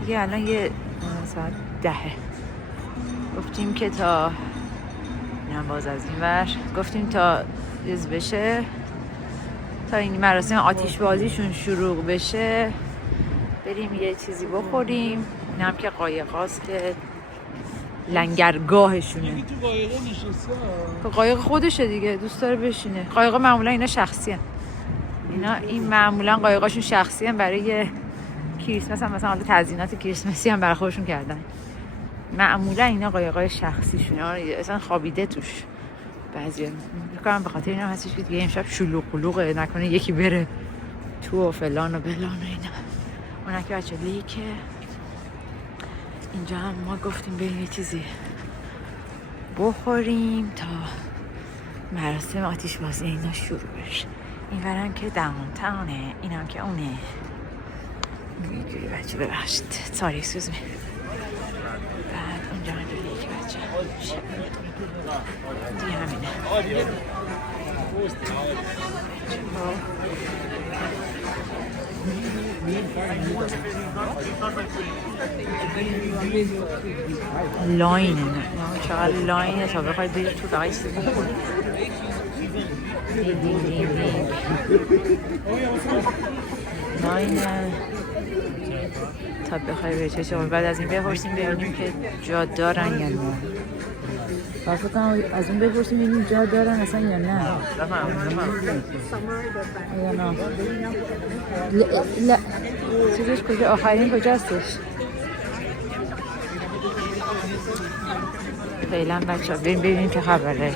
دیگه الان یه ساعت 10. گفتیم که تا اینم باز از این ور گفتیم تا چیز بشه، تا این مراسم آتیش بازیشون شروع بشه بریم یه چیزی بخوریم. این هم که قایقاست که لنگرگاهشونه. یکی تو قایقه نشسته. قایق خودشه دیگه، دوست داره بشینه. قایق معمولا اینا شخصی هن. این معمولا قایقاشون شخصی هن برای کریسمس هم، مثلا تزیینات کریسمسی هم برای خودشون کردن. معمولا اینا قایقای شخصیشونه، اصلا خوابیده توش. بعضیا میگم به خاطر اینا هستش که دیگه امشب شلوغ قلوغه، نکنه یکی بره تو و فلان و بلان و اینا. اونها که بچه لیکه اینجا هم ما گفتیم بریم یه چیزی بخوریم تا مراسم آتیش بازی اینا شروع بشه. این ورم که داونتاونه، این هم که اونه. اینجوری بچه ببخشید ساری اکسکیوز می. بعد اینجا هم که لیک بچه دیگه همینه. لاینه، چقدر لاینه تا بخواید برید تو فقط چیزی بخورید. لاینه تا بخواید برید چه. بعد از این بپرسیم ببینیم که جا دارن یا نه. فکر کنم از اون بپرسیم ببینیم جا دارن اصلا یا نه. یا نه. لا چیزش کجا؟ آخرین کجاستش؟ فعلا بچه ها بریم ببینیم که خبره.